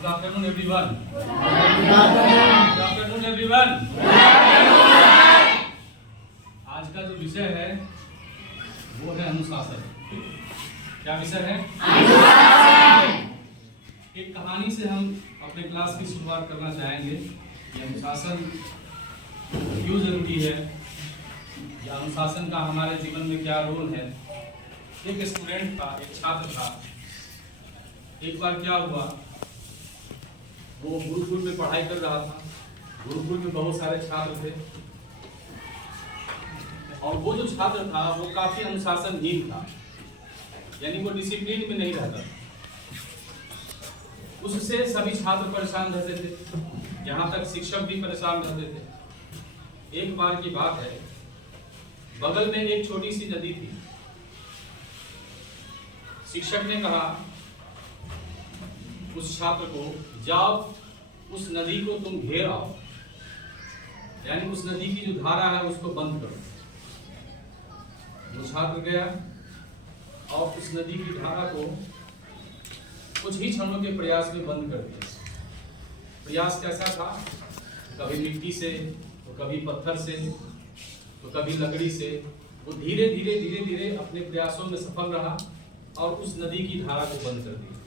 Good afternoon, everyone. Good afternoon, everyone. आज का जो विषय है वो है अनुशासन। क्या विषय है? अनुशासन। एक कहानी से हम अपने क्लास की शुरुआत करना चाहेंगे। ये अनुशासन क्यों जरूरी है या अनुशासन का हमारे जीवन में क्या रोल है। एक स्टूडेंट था, एक छात्र था। एक बार क्या हुआ, वो गुरुकुल में पढ़ाई कर रहा था। गुरुकुल में बहुत सारे छात्र थे और वो जो छात्र था वो काफी अनुशासनहीन था, यानी वो डिसिप्लिन में नहीं रहता। उससे सभी छात्र परेशान रहते थे, यहाँ तक शिक्षक भी परेशान रहते थे। एक बार की बात है, बगल में एक छोटी सी नदी थी। शिक्षक ने कहा उस छात्र को, जाओ उस नदी को तुम घेर आओ, यानी उस नदी की जो धारा है उसको बंद करो। वो छात्र गया और उस नदी की धारा को कुछ ही क्षणों के प्रयास में बंद कर दिया। प्रयास कैसा था? कभी मिट्टी से, तो कभी पत्थर से, तो कभी लकड़ी से। वो धीरे धीरे धीरे धीरे अपने प्रयासों में सफल रहा और उस नदी की धारा को बंद कर दिया।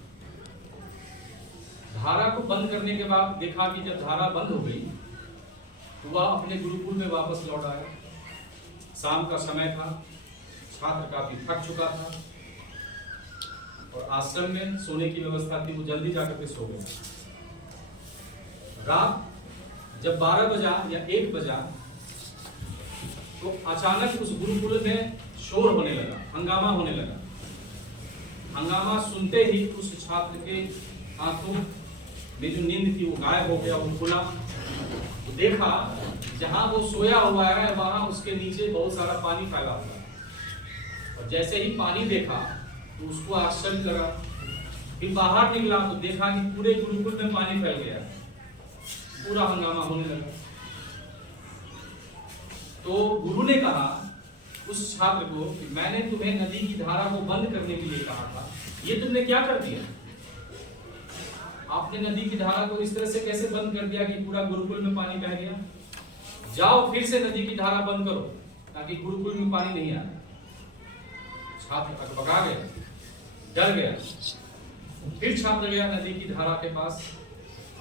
धारा को बंद करने के बाद देखा कि जब धारा बंद हो गई तो वह अपने गुरुकुल में वापस लौट आया। शाम का समय था, छात्र काफी थक चुका था और आश्रम में सोने की व्यवस्था थी। वो जल्दी जाकर के सो गया। रात जब 12 बजा या 1 बजा तो अचानक उस गुरुकुल में शोर होने लगा, हंगामा होने लगा। हंगामा सुनते ही उस छात्र के आंखों में जो नींद थी वो गायब हो गया। वो खुला, वो देखा जहां वो सोया हुआ है वहां उसके नीचे बहुत सारा पानी फैला हुआ है। और जैसे ही पानी देखा तो उसको आश्चर्य लगा। फिर बाहर निकला तो देखा कि पूरे गुरुकुल में पानी फैल गया, पूरा हंगामा होने लगा। तो गुरु ने कहा उस छात्र को कि मैंने तुम्हें नदी की धारा को बंद करने के लिए कहा था, ये तुमने क्या कर दिया? आपने नदी की धारा को इस तरह से कैसे बंद कर दिया कि पूरा गुरुकुल में पानी बह गया? जाओ फिर से नदी की धारा बंद करो ताकि गुरुकुल में पानी नहीं आए। छात्र अकबका गया, डर गया। फिर छात्र गया नदी की धारा के पास,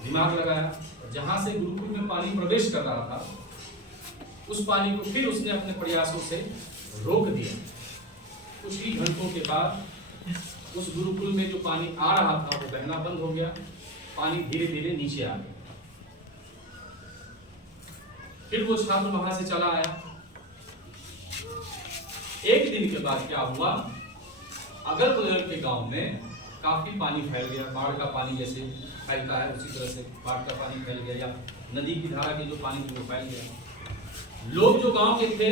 दिमाग लगाया, जहां से गुरुकुल में पानी प्रवेश कर रहा था उस पानी को फिर उसने अपने प्रयासों से रोक दिया। कुछ ही घंटों के बाद उस गुरुकुल में जो पानी आ रहा था वो बहना बंद हो गया। पानी धीरे धीरे नीचे आ गया। फिर वो छात्र वहां से चला आया। एक दिन के बाद क्या हुआ, अगल बगल के गांव में काफी पानी फैल गया। बाढ़ का पानी जैसे फैलता है उसी तरह से बाढ़ का पानी फैल गया, या नदी की धारा के जो पानी थी वो फैल गया। लोग जो गांव के थे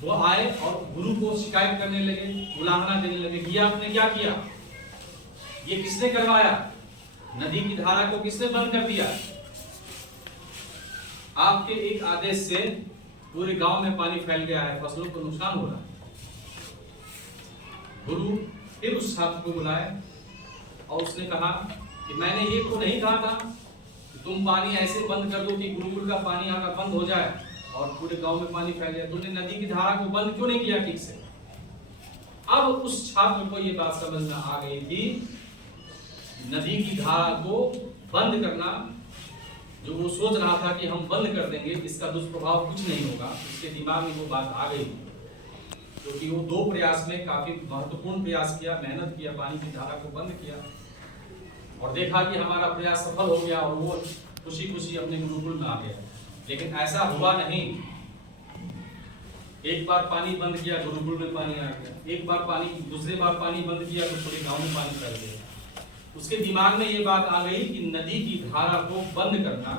वो आए और गुरु को शिकायत करने लगे, उलाहना देने लगे, ये आपने क्या किया, ये किसने करवाया, नदी की धारा को किसने बंद कर दिया? आपके एक आदेश से पूरे गांव में पानी फैल गया है, फसलों को नुकसान हो रहा है। गुरु फिर उस छात्र को बुलाए और उसने कहा कि मैंने ये तो नहीं कहा था कि तुम पानी ऐसे बंद कर दो कि गुरुकुल का पानी आना बंद हो जाए और पूरे गांव में पानी फैल जाए। तुमने नदी की धारा को बंद क्यों नहीं किया ठीक से? अब उस छात्र को ये बात समझ में आ गई थी, नदी की धारा को बंद करना, जो वो सोच रहा था कि हम बंद कर देंगे इसका दुष्प्रभाव कुछ नहीं होगा, उसके दिमाग में वो बात आ गई। क्योंकि वो 2 प्रयास में काफी महत्वपूर्ण प्रयास किया, मेहनत किया, पानी की धारा को बंद किया और देखा कि हमारा प्रयास सफल हो गया और वो खुशी खुशी अपने गुरुकुल में आ गया। लेकिन ऐसा हुआ नहीं। एक बार पानी बंद किया, गुरुकुल में पानी आ गया। एक बार पानी, दूसरे बार पानी बंद किया तो पूरे गांव में पानी फैल गया। उसके दिमाग में ये बात आ गई कि नदी की धारा को बंद करना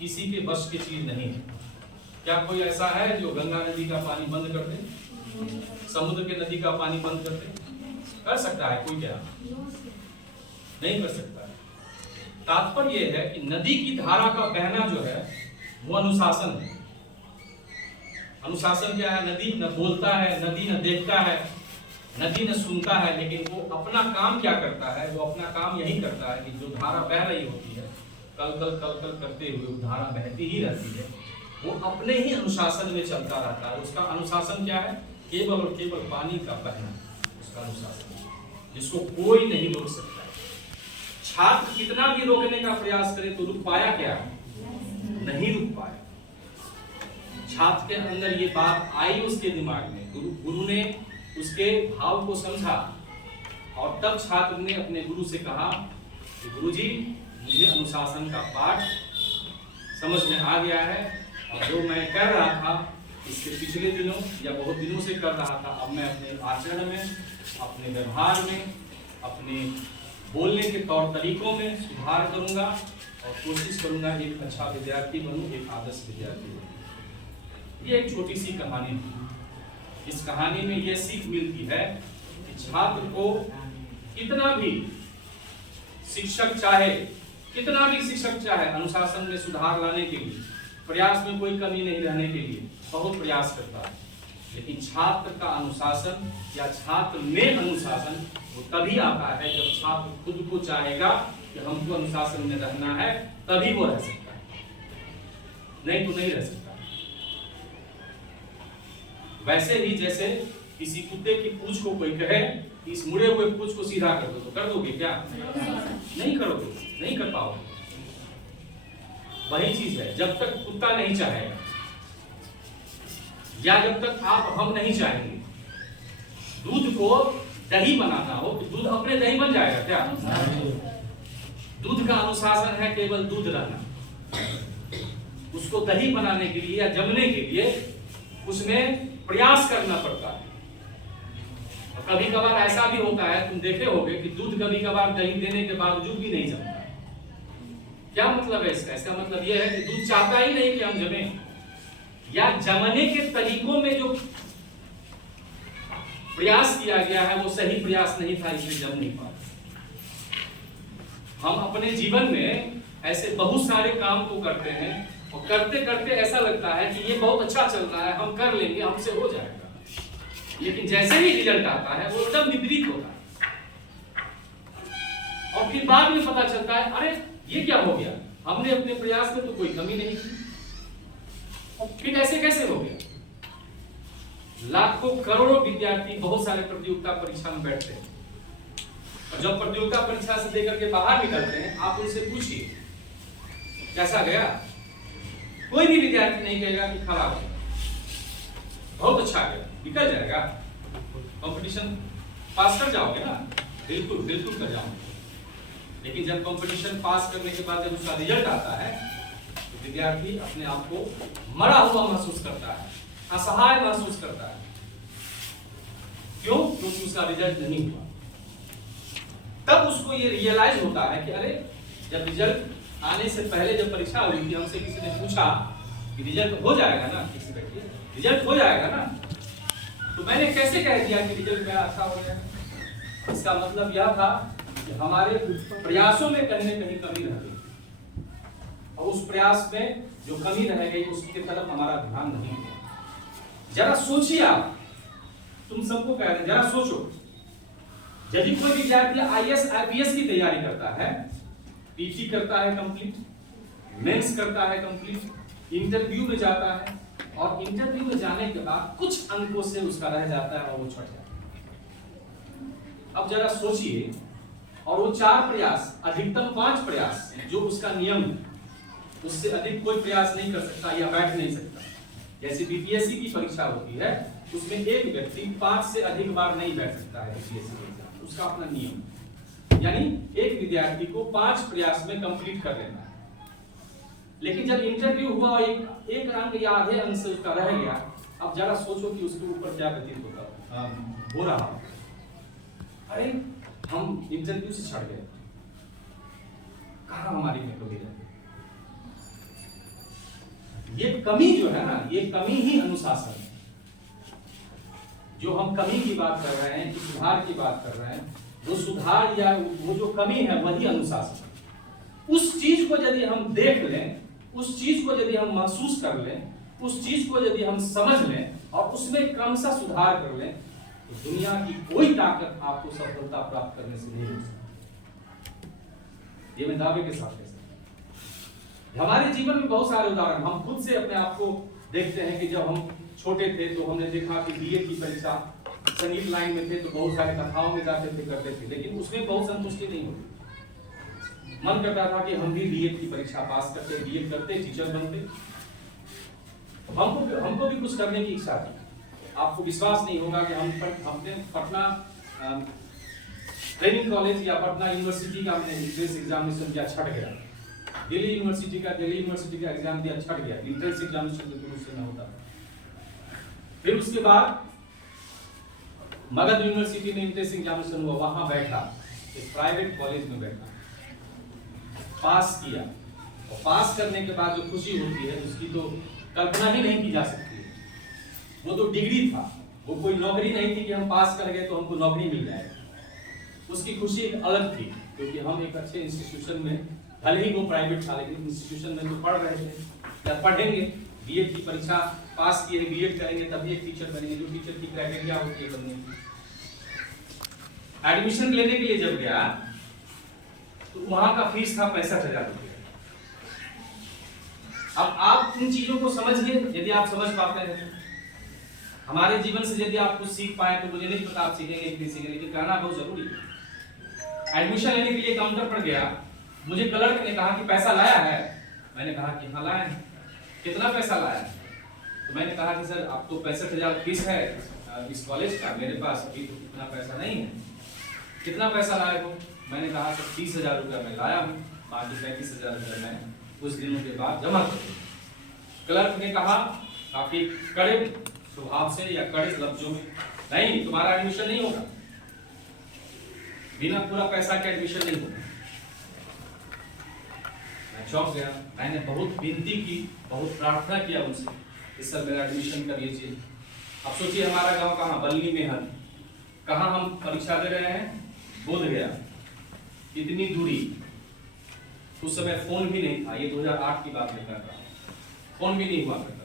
किसी के बस की चीज नहीं है। क्या कोई ऐसा है जो गंगा नदी का पानी बंद कर दे, समुद्र के नदी का पानी बंद कर दे? कर सकता है कोई? क्या नहीं कर सकता। तात्पर्य यह है कि नदी की धारा का बहना जो है वो अनुशासन है। अनुशासन क्या है? नदी न बोलता है, नदी न देखता है, नदी न सुनता है, लेकिन वो अपना काम क्या करता है, वो अपना काम यही करता है कि जो धारा बह रही होती है कल कल कल कल करते हुए वो धारा बहती ही रहती है, वो अपने ही अनुशासन में चलता रहता है। उसका अनुशासन क्या है? केवल और केवल पानी का बहना, उसका अनुशासन, जिसको कोई नहीं रोक सकता है। छात्र कितना भी रोकने का प्रयास करे तो रुक पाया क्या? नहीं रुक पाया। छात्र के अंदर ये बात आई उसके दिमाग में, गुरु ने उसके भाव को समझा और तब छात्र ने अपने गुरु से कहा कि गुरुजी, मुझे अनुशासन का पाठ समझ में आ गया है और जो मैं कर रहा था इसके पिछले दिनों या बहुत दिनों से कर रहा था, अब मैं अपने आचरण में, अपने व्यवहार में, अपने बोलने के तौर तरीकों में सुधार करूंगा और कोशिश करूंगा एक अच्छा विद्यार्थी बनूं, एक आदर्श विद्यार्थी बनूं। ये एक छोटी सी कहानी थी। इस कहानी में ये सीख मिलती है कि छात्र को कितना भी शिक्षक चाहे, कितना भी शिक्षक चाहे अनुशासन में सुधार लाने के लिए, प्रयास में कोई कमी नहीं रहने के लिए बहुत प्रयास करता है, लेकिन छात्र का अनुशासन या छात्र में अनुशासन वो तभी आता है जब छात्र खुद को चाहेगा कि हमको अनुशासन में रहना है, तभी वो रह सकता है, नहीं तो नहीं रह सकता। वैसे ही जैसे किसी कुत्ते की पूंछ को कोई कहे कि इस मुड़े हुए पूंछ को सीधा कर दो, तो कर दोगे क्या? नहीं करोगे, नहीं कर पाओगे। वही चीज है, जब तक कुत्ता नहीं चाहेगा या जब तक आप हम नहीं चाहेंगे, दूध को दही बनाना हो तो दूध अपने दही बन जाएगा क्या? दूध का अनुशासन है केवल दूध रहना। उसको दही बनाने के लिए या जमने के लिए उसमें प्रयास करना पड़ता है। और कभी कभार ऐसा भी होता है, तुम देखे होगे कि दूध कभी कभार दही देने के बावजूद भी नहीं जमता। क्या मतलब है इसका? इसका मतलब यह है कि दूध चाहता ही नहीं कि हम जमें, या जमने के तरीकों में जो प्रयास किया गया है वो सही प्रयास नहीं था, इसलिए जम नहीं पाया। हम अपने जीवन में ऐसे बहुत सारे काम को करते हैं और करते करते ऐसा लगता है कि ये बहुत अच्छा चल रहा है, हम कर लेंगे, हमसे हो जाएगा, लेकिन जैसे ही रिजल्ट आता है वो एकदम विपरीत होता है और फिर बाद में पता चलता है अरे ये क्या हो गया, हमने अपने प्रयास में तो कोई कमी नहीं की, और फिर ऐसे कैसे हो गया? लाखों करोड़ों विद्यार्थी बहुत सारे प्रतियोगिता परीक्षा में बैठते हैं और जब प्रतियोगिता परीक्षा से देकर के बाहर निकलते हैं, आप उनसे पूछिए कैसा गया, कोई भी विद्यार्थी नहीं कहेगा कि खराब है, बहुत अच्छा गया, निकल जाएगा। कंपटीशन पास कर जाओगे ना? बिल्कुल बिल्कुल कर जाओगे। लेकिन जब कंपटीशन पास करने के बाद जब उसका रिजल्ट आता है तो विद्यार्थी अपने आप को मरा हुआ महसूस करता है, असहाय महसूस करता है। क्यों? क्योंकि उसका रिजल्ट नहीं हुआ। तब उसको ये रियलाइज होता है कि अरे जब रिजल्ट आने से पहले जब परीक्षा हुई थी, हमसे किसी ने पूछा कि रिजल्ट हो जाएगा ना, किसी व्यक्ति रिजल्ट हो जाएगा ना, तो मैंने कैसे कह दिया कि रिजल्ट मेरा अच्छा हो जाएगा? इसका मतलब यह था कि हमारे प्रयासों में कहीं न कहीं कमी रह गई और उस प्रयास में जो कमी रह गई उसकी तरफ हमारा ध्यान नहीं गया। जरा सोचिए, आप तुम सबको कह रहे हैं, जरा सोचो, यदि कोई विद्यार्थी आईएएस आईपीएस की तैयारी करता है, पीटी करता है कंप्लीट, मेंस करता है कंप्लीट, इंटरव्यू में जाता है और इंटरव्यू में जाने के बाद कुछ अंकों से उसका रह जाता है और वो छूट जाता है। अब जरा सोचिए, और वो 4 प्रयास, अधिकतम 5 प्रयास जो उसका नियम है, उससे अधिक कोई प्रयास नहीं कर सकता या बैठ नहीं सकता। जैसे बीपीएससी की परीक्षा होती है, उसमें एक व्यक्ति 5 से अधिक बार नहीं बैठ सकता है बीपीएससी परीक्षा, उसका अपना नियम। यानी एक विद्यार्थी को 5 प्रयास में कंप्लीट कर लेना है। लेकिन जब इंटरव्यू हुआ और एक अंक या आधे अंक से उसका रह गया, अब जरा सोचो कि उसके ऊपर क्या व्यतीत होता हो रहा। अरे हम इंटरव्यू से छड़ गए, कहां हमारी में कमी है? ये कमी जो है ना, ये कमी ही अनुशासन है। जो हम कमी की बात कर रहे हैं, सुधार की बात कर रहे हैं, वो सुधार या वो जो कमी है वही अनुशासन है। उस चीज को यदि हम देख लें, उस चीज को यदि हम महसूस कर लें, उस चीज को यदि हम समझ लें और उसमें क्रमशः सुधार कर लें, तो दुनिया की कोई ताकत आपको सफलता प्राप्त करने से नहीं रोक सकती। ये मैं दावे के साथ कह सकता हूं। हमारे जीवन में बहुत सारे उदाहरण, हम खुद से अपने आप को देखते हैं कि जब हम छोटे थे तो हमने देखा कि बीए की परीक्षा, संगीत लाइन में थे तो बहुत सारे कथाओं में जाते थे, करते थे, लेकिन उसमें बहुत संतुष्टि नहीं होती। मन करता था कि हम भी बीए की परीक्षा पास करते, बीए करते, टीचर बनते। हमको भी कुछ करने की इच्छा थी। आपको विश्वास नहीं होगा कि हमने पटना ट्रेनिंग कॉलेज या पटना यूनिवर्सिटी का हमने एंट्रेंस एग्जामिनेशन दिया, छट गया। दिल्ली यूनिवर्सिटी का एग्जाम दिया, छट गया। एंट्रेंस एग्जामिनेशन तो शुरू से न होता। फिर उसके बाद मगध यूनिवर्सिटी में एंट्रेंस एग्जामिनेशन हुआ, वहां बैठा, एक प्राइवेट कॉलेज में बैठा, पास किया। और पास करने के बाद जो खुशी होती है उसकी तो कल्पना ही नहीं की जा सकती है। वो तो डिग्री था, वो कोई नौकरी नहीं थी कि हम पास कर गए तो हमको नौकरी मिल जाएगी। उसकी खुशी अलग थी, क्योंकि हम एक अच्छे इंस्टीट्यूशन में, भले ही वो प्राइवेट था लेकिन इंस्टीट्यूशन में तो पढ़ रहे थे या पढ़ेंगे। बीएड की परीक्षा पास किए, बीएड करेंगे तभी एक टीचर बनेंगे, जो टीचर की क्राइटेरिया होती है बनने की। एडमिशन लेने के लिए जब गया तो वहां का फीस था 65,000 रुपये। अब आप इन चीजों को समझिए, यदि आप समझ पाते हैं। हमारे जीवन से यदि आप कुछ सीख पाए तो मुझे नहीं पता आप सीखेंगे कि नहीं सीखेंगे, लेकिन करना बहुत जरूरी है। एडमिशन लेने के लिए काउंटर पर गया, मुझे क्लर्क ने कहा कि पैसा लाया है। मैंने कहा कि हाँ लाया है। कितना पैसा लाया है? तो मैंने कहा कि सर आप तो 65,000 फीस है इस कॉलेज का, मेरे पास अभी तो इतना पैसा नहीं है। कितना पैसा लाए हो? मैंने कहा सर 30,000 रुपया मैं लाया हूँ, बाकी 35,000 रुपया मैं कुछ दिनों के बाद जमा कर दूंगा। क्लर्क ने कहा काफी कड़े स्वभाव से या कड़े लफ्जों में, नहीं तुम्हारा एडमिशन नहीं होगा, बिना पूरा पैसा के एडमिशन नहीं होगा। मैं चौंक गया। मैंने बहुत विनती की, बहुत प्रार्थना किया उनसे कि सर मेरा एडमिशन कर लीजिए। अब सोचिए हमारा गांव कहाँ, बल्ली में है, कहाँ हम परीक्षा दे रहे हैं, बोधगया, इतनी दूरी। उस समय फोन भी नहीं था, ये 2008 की बात नहीं कर रहा, फोन भी नहीं हुआ करता।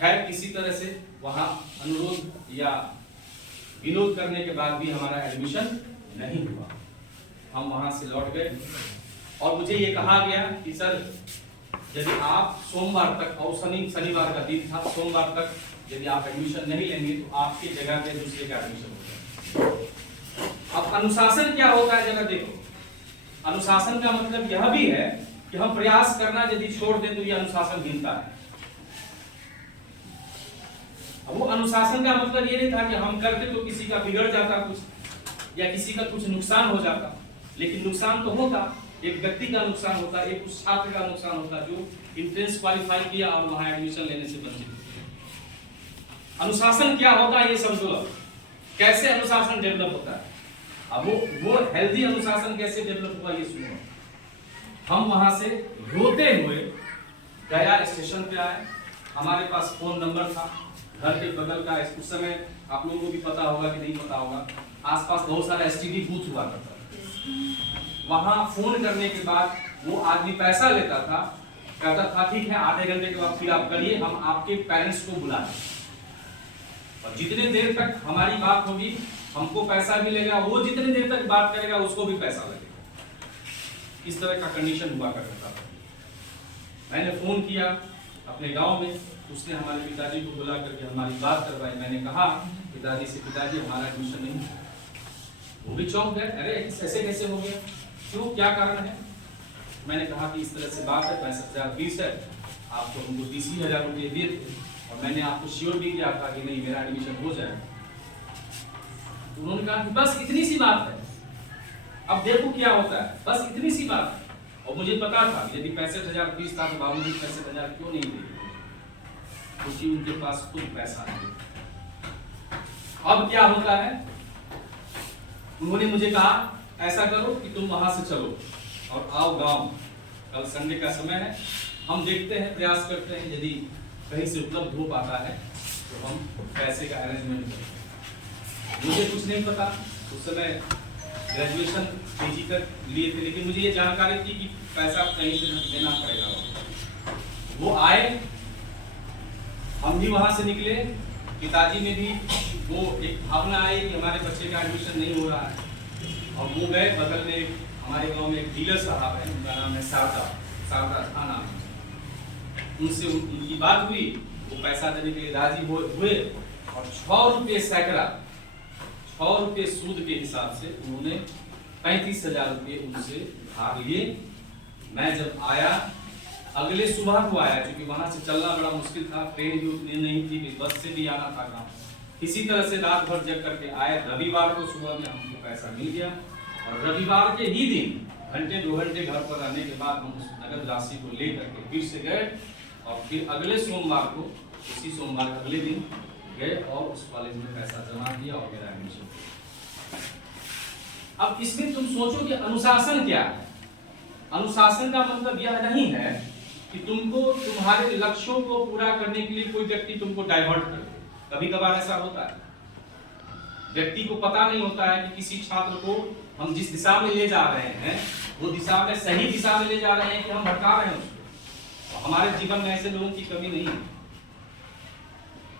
खैर किसी तरह से वहां अनुरोध या विनोद करने के बाद भी हमारा एडमिशन नहीं हुआ। हम वहां से लौट गए और मुझे ये कहा गया कि सर यदि आप सोमवार तक, और शनिवार का दिन था, सोमवार तक यदि आप एडमिशन नहीं लेंगे तो आपकी जगह पे दूसरे का एडमिशन हो जाएगा। अब अनुशासन क्या होता है जरा देखो। अनुशासन का मतलब यह भी है कि हम प्रयास करना यदि छोड़ दें तो यह अनुशासनहीनता है। अब वो अनुशासन का मतलब ये नहीं था कि हम करते तो किसी का बिगड़ जाता कुछ या किसी का कुछ नुकसान हो जाता, लेकिन नुकसान तो होता, एक व्यक्ति का नुकसान होता, एक उस छात्र का नुकसान होता जो इंट्रेंस क्वालिफाई किया और वहां एडमिशन लेने से वंचित। अनुशासन क्या होता है ये समझो। कैसे अनुशासन डेवलप होता है, अब वो हेल्दी अनुशासन कैसे डेवलप हुआ ये सुनो। हम वहां से रोते हुए गया स्टेशन पे आए। हमारे पास फोन नंबर था घर के बगल का, उस समय आप लोगों को भी पता होगा कि नहीं पता होगा, आसपास बहुत सारा एसटीडी बूथ हुआ करता था। वहां फोन करने के बाद वो आदमी पैसा लेता था, कहता था ठीक है आधे घंटे के बाद फिर आप करिए, हम आपके पेरेंट्स को बुला लें और जितने देर तक हमारी बात होगी हमको पैसा मिलेगा, वो जितने देर तक बात करेगा उसको भी पैसा लगेगा। इस तरह का कंडीशन हुआ करता था। मैंने फोन किया अपने गांव में, उसने हमारे पिताजी को बुला करके हमारी बात करवाई। मैंने कहा पिताजी से, पिताजी हमारा एडमिशन नहीं है। वो भी चौंक गए, अरे ऐसे कैसे हो गया, क्यों, क्या कारण है? मैंने कहा कि इस तरह से बात है, 65,000 फीस है, आपको हमको 30,000 रुपये दिए थे और मैंने आपको श्योर भी किया था कि नहीं मेरा एडमिशन हो जाएगा। तो उन्होंने कहा कि बस इतनी सी बात है, अब देखो क्या होता है, बस इतनी सी बात है। और मुझे पता था यदि 65,000 फीस था तो बाबूजी 65,000 क्यों नहीं दिए, क्योंकि उनके पास खुद पैसा नहीं। अब क्या होता है, उन्होंने मुझे कहा ऐसा करो कि तुम वहां से चलो और आओ गांव, कल संडे का समय है, हम देखते हैं, प्रयास करते हैं, यदि कहीं से उपलब्ध हो पाता है तो हम पैसे का अरेंजमेंट करते हैं। मुझे कुछ नहीं पता, उस समय ग्रेजुएशन पीजी तक लिए थे, लेकिन मुझे ये जानकारी थी कि पैसा कहीं से देना पड़ेगा। वो आए, हम भी वहां से निकले पिताजी में भी वो एक भावना आई कि हमारे बच्चे का एडमिशन नहीं हो रहा है, और वो गए बगल में हमारे गांव में एक डीलर साहब है, उनका नाम है शारदा खान नाम है। उनसे उनकी बात हुई, वो पैसा देने के लिए राजी हुए और 6 रुपये सैकड़ा, 6 रुपये सूद के हिसाब से उन्होंने 35,000 रुपये उनसे उधार लिए। मैं जब आया, अगले सुबह को आया, क्योंकि वहां से चलना बड़ा मुश्किल था, ट्रेन भी उतनी नहीं थी, बस से भी आना था गाँव। इसी तरह से रात भर जग करके आए। रविवार को सुबह में हमको पैसा मिल गया, और रविवार के ही दिन घंटे 2 घंटे घर पर रहने के बाद हम उस नगद राशि को लेकर के फिर से गए, और फिर अगले सोमवार को, उसी सोमवार के अगले दिन गए और उस कॉलेज में पैसा जमा किया और मेरा एडमिशन। अब इसमें तुम सोचो कि अनुशासन क्या है। अनुशासन का मतलब यह नहीं है कि तुमको तुम्हारे लक्ष्यों को पूरा करने के लिए कोई व्यक्ति तुमको डाइवर्ट कर दे। कभी कभार ऐसा होता है, व्यक्ति को पता नहीं होता है कि किसी छात्र को हम जिस दिशा में ले जा रहे हैं वो दिशा में सही दिशा में ले जा रहे हैं कि हम भटका रहे हैं उसको। हमारे जीवन में ऐसे लोगों की कमी नहीं है।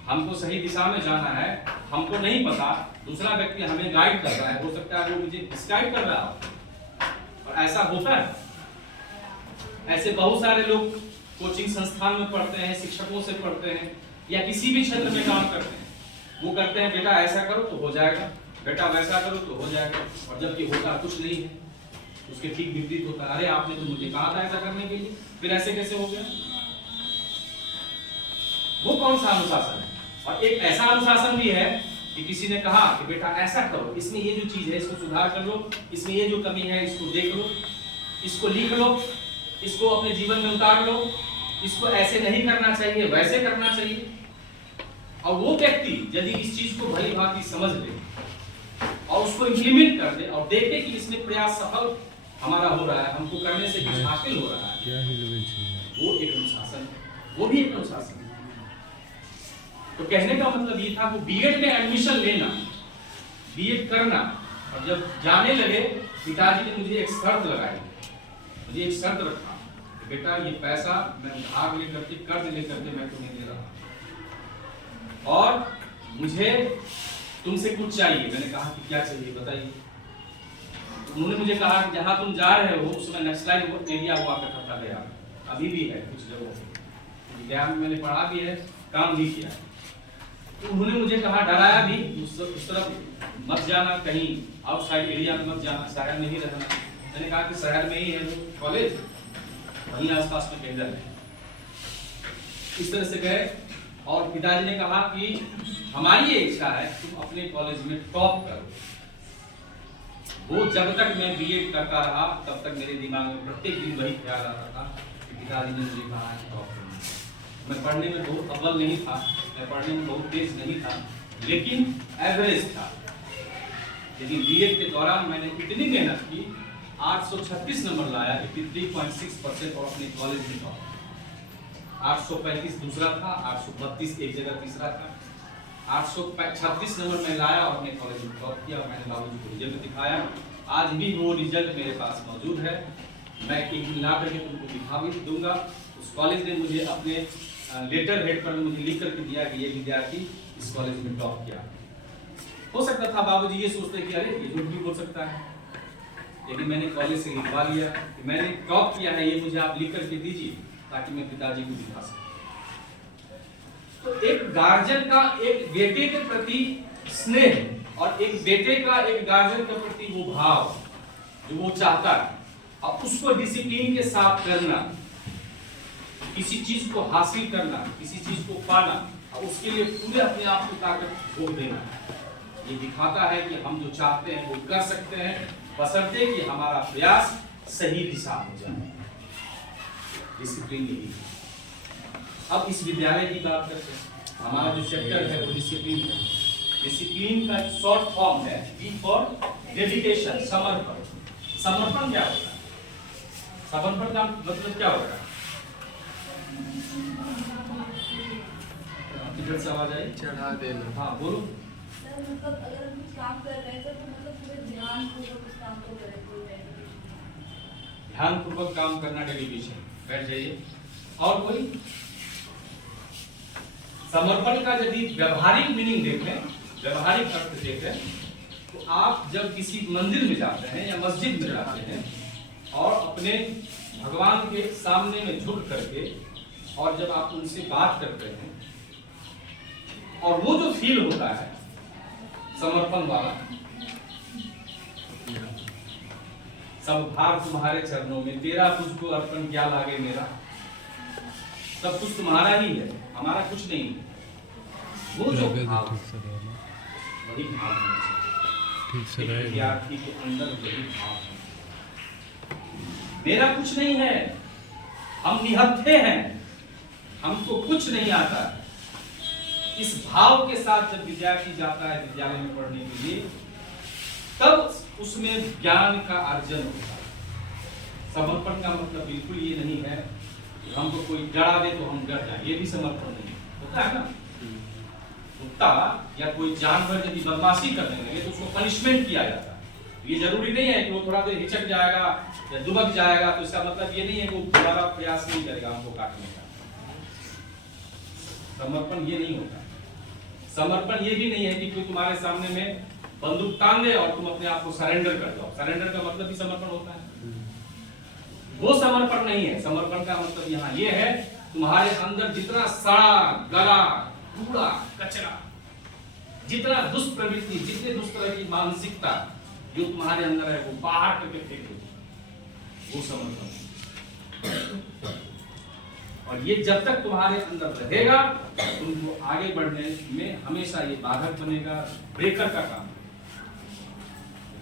हमको सही दिशा में जाना है, हमको नहीं पता, दूसरा व्यक्ति हमें गाइड कर रहा है, हो सकता है वो मुझे मिसगाइड कर रहा हो, और ऐसा होता है। ऐसे बहुत सारे लोग कोचिंग संस्थान में पढ़ते हैं, शिक्षकों से पढ़ते हैं, या किसी भी क्षेत्र में काम करते हैं। वो करते हैं बेटा ऐसा करो तो हो जाएगा, बेटा वैसा करो तो हो जाएगा, और जबकि होता कुछ नहीं है, उसके ठीक विपरीत होता है। अरे आपने तो मुझे कहा था ऐसा करने के लिए, फिर ऐसे कैसे हो गया? वो कौन सा अनुशासन है? और एक ऐसा अनुशासन भी है कि किसी ने कहा कि बेटा ऐसा करो, इसमें ये जो चीज है इसको सुधार कर लो, इसमें ये जो कमी है इसको देख लो, इसको लिख लो, इसको अपने जीवन में उतार लो, इसको ऐसे नहीं करना चाहिए, वैसे करना चाहिए। और वो व्यक्ति यदि इस चीज को भली भांति समझ ले और उसको इंप्लीमेंट कर दे और देखे कि इसमें प्रयास सफल हमारा हो रहा है, हमको करने से कुछ हासिल हो रहा है, वो एक अनुशासन है, वो भी एक अनुशासन है। तो कहने का मतलब ये था कि बीएड में एडमिशन लेना, बीएड करना, और जब जाने लगे पिताजी ने मुझे एक शर्त लगाई, मुझे एक शर्त रखा, बेटा ये पैसा मैं उधार लेकर के, कर्ज लेकर के मैं तुम्हें दे रहा हूं, और मुझे तुमसे कुछ चाहिए। मैंने कहा कि क्या चाहिए बताइए। उन्होंने मुझे कहा कि जहां तुम जा रहे हो उसमें नक्सलाइट एरिया हुआ करता था गया, अभी भी है कुछ जगहों पे, गया में मैंने पढ़ा भी है, काम भी किया है। तो उन्होंने मुझे कहा, डराया भी, उस तरफ मत जाना, कहीं आउटसाइड एरिया में मत जाना, शहर में ही रहना। मैंने कहा कि शहर में ही है कॉलेज, वहीं आसपास में केंद्र है। इस तरह से गए, और पिताजी ने कहा कि हमारी ये इच्छा है तुम अपने कॉलेज में टॉप करो। वो जब तक मैं बीएड करता रहा तब तक मेरे दिमाग में प्रत्येक दिन वही ख्याल आता था कि पिताजी ने मुझे कहा कि टॉप करना। मैं पढ़ने में बहुत अव्वल नहीं था, मैं पढ़ने में बहुत तेज नहीं था, लेकिन एवरेज था। लेकिन बीएड के दौरान मैंने इतनी मेहनत की, 836 नंबर लाया, 83.6% और अपने कॉलेज में टॉप। 835 दूसरा था, 832 एक जगह तीसरा था, 836 नंबर मैं लाया और अपने कॉलेज में टॉप किया। मैंने बाबूजी को रिजल्ट दिखाया, आज भी वो रिजल्ट मेरे पास मौजूद है, मैं एक दिन ला करके तुमको दिखा भी दूंगा। उस कॉलेज ने मुझे अपने लेटर हेड पर मुझे लिख करके दिया कि ये विद्यार्थी इस कॉलेज में टॉप किया। हो सकता था बाबूजी ये सोचते कि अरे ये झूठ भी बोल सकता है, लेकिन मैंने कॉलेज से लिखवा लिया कि मैंने टॉप किया है, ये मुझे आप लिख करके दीजिए ताकि मैं पिताजी को दिखा सकूं। तो एक गार्जियन का एक बेटे के प्रति स्नेह और एक बेटे का एक गार्जियन के प्रति वो भाव जो वो चाहता है, और उसको डिसिप्लिन के साथ करना, किसी चीज को हासिल करना, किसी चीज को पाना, और उसके लिए पूरे अपने आप को ताकत भोग देना, ये दिखाता है कि हम जो चाहते हैं वो कर सकते हैं, बशर्ते कि हमारा प्रयास सही दिशा में जाए। डिसिप्लिन यही है। अब इस विद्यालय की बात करते हैं। हमारा जो चैप्टर है वो डिसिप्लिन है। डिसिप्लिन का शॉर्ट फॉर्म है डी फॉर डेडिकेशन, समर्पण। समर्पण क्या होता है? समर्पण का मतलब क्या होता है? इधर से आवाज आई, चढ़ा देना। हाँ बोलो। सर मतलब अगर हम कुछ काम कर रहे हैं तो मतलब पूरे ध्यानपूर्वक उस काम को करें, कोई ध्यानपूर्वक काम करना डेडिकेशन। बैठ जाइए। और कोई समर्पण का यदि व्यवहारिक मीनिंग देखें, व्यवहारिक अर्थ देखें, तो आप जब किसी मंदिर में जाते हैं या मस्जिद में जाते हैं और अपने भगवान के सामने में झुक करके और जब आप उनसे बात करते हैं और वो जो फील होता है समर्पण वाला, सब भार तुम्हारे चरणों में, तेरा तुझको अर्पण क्या लागे मेरा, सब कुछ तुम्हारा ही है, हमारा कुछ नहीं है। वो जो भाव, वही भाव विद्यार्थी के अंदर वही भाव है। मेरा कुछ नहीं है, हम निहत्थे हैं, हमको कुछ नहीं आता। इस भाव के साथ जब विद्यार्थी जाता है विद्यालय में पढ़ने के लिए, तब उसमें ज्ञान का अर्जन होता है। समर्पण का मतलब बिल्कुल ये नहीं है कि हमको कोई डरा दे तो हम डर जाए, ये भी समर्पण नहीं होता है ना। कुत्ता या कोई जानवर यदि बदमाशी करने लगे तो उसको पनिशमेंट किया जाता है। ये जरूरी नहीं है कि वो थोड़ा देर हिचक जाएगा या दुबक जाएगा तो इसका मतलब ये नहीं है कि वो दोबारा प्रयास नहीं करेगा हमको काटने का। समर्पण ये नहीं होता। समर्पण ये भी नहीं है कि कोई तुम्हारे सामने में बंदूक तान दे और तुम अपने आप को सरेंडर कर दो। सरेंडर का मतलब भी समर्पण होता है, वो समर्पण नहीं है। समर्पण का मतलब यहाँ ये है, तुम्हारे अंदर जितना सड़ा गला कूड़ा कचरा, जितना दुष्प्रवृत्ति, जितने दुष्प्रकार की मानसिकता जो तुम्हारे अंदर है वो बाहर करके फेंक दो, वो समर्पण। और ये जब तक तुम्हारे अंदर रहेगा तुमको आगे बढ़ने में हमेशा ये बाधक बनेगा, ब्रेकर का काम।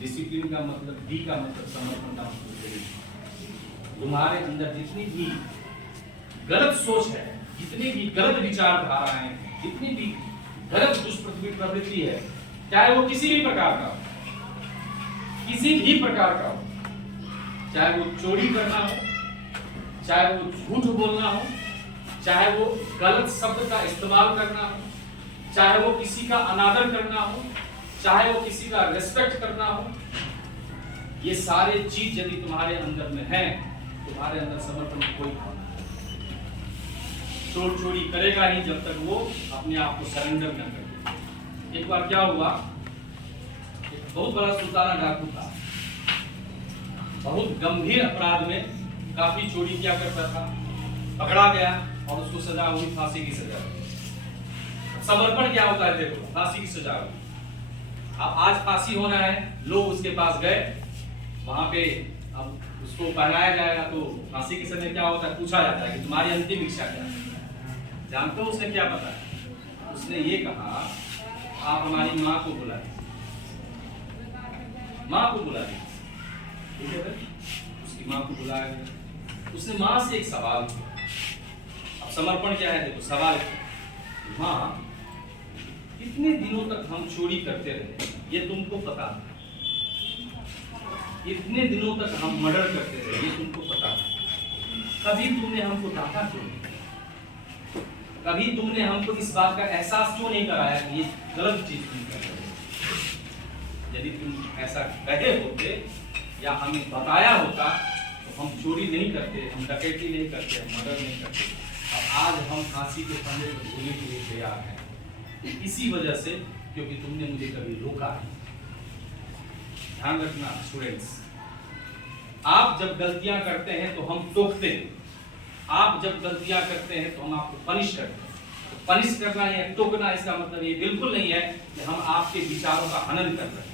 डिसिप्लिन का मतलब, डी का मतलब समर्पण का मतलब। तुम्हारे अंदर जितनी भी गलत सोच है, जितनी भी गलत विचारधाराएं हैं, जितनी भी गलत दुष्प्रवृत्ति है, चाहे वो किसी भी प्रकार का हो, किसी भी प्रकार का हो, चाहे वो चोरी करना हो, चाहे वो झूठ बोलना हो, चाहे वो गलत शब्द का इस्तेमाल करना हो, चाहे वो किसी का अनादर करना हो, चाहे वो किसी का रेस्पेक्ट करना हो, ये सारे चीज यदि तुम्हारे अंदर में है, तुम्हारे अंदर समर्पण की कोई भावना नहीं। चोर चोरी करेगा ही जब तक वो अपने आप को सरेंडर न करे। एक बार क्या हुआ, एक बहुत बड़ा सुल्ताना डाकू था, बहुत गंभीर अपराध में काफी चोरी किया करता था, पकड़ा गया और उसको सजा हुई फांसी की सजा। समर्पण क्या होता है देखो, फांसी की सजा हुई। अब आज फांसी होना है, लोग उसके पास गए, वहां पे अब उसको पहनाया जाएगा तो फांसी के समय क्या होता है, पूछा जाता है कि तुम्हारी अंतिम इच्छा क्या है। जानते हो उसने क्या बताया? उसने ये कहा, आप हमारी माँ को बुला दीजिए, माँ को बुला दीजिए। ठीक है भाई, उसकी माँ को बुलाया गया। उसने माँ से एक सवाल किया। अब समर्पण क्या है देखो, सवाल किया, माँ कितने दिनों तक हम चोरी करते रहे, ये तुमको पता था? इतने दिनों तक हम मर्डर करते रहे, ये तुमको पता था? कभी तुमने हमको डांटा क्यों नहीं? कभी तुमने हमको इस बात का एहसास क्यों नहीं कराया कि ये गलत चीज तुम कर रहे हो? यदि तुम ऐसा कहे होते या हमें बताया होता तो हम चोरी नहीं करते, हम डकैती नहीं करते, हम मर्डर नहीं करते। अब आज हम फांसी के फंदे पर झूलने के लिए तैयार हैं, इसी वजह से, क्योंकि तुमने मुझे कभी रोका नहीं। ध्यान रखना स्टूडेंट्स, आप जब गलतियां करते हैं तो हम टोकते हैं, आप जब गलतियां करते हैं तो हम आपको पनिश करते हैं। तो पनिश करना या टोकना, इसका मतलब ये बिल्कुल नहीं है कि हम आपके विचारों का हनन कर रहे हैं।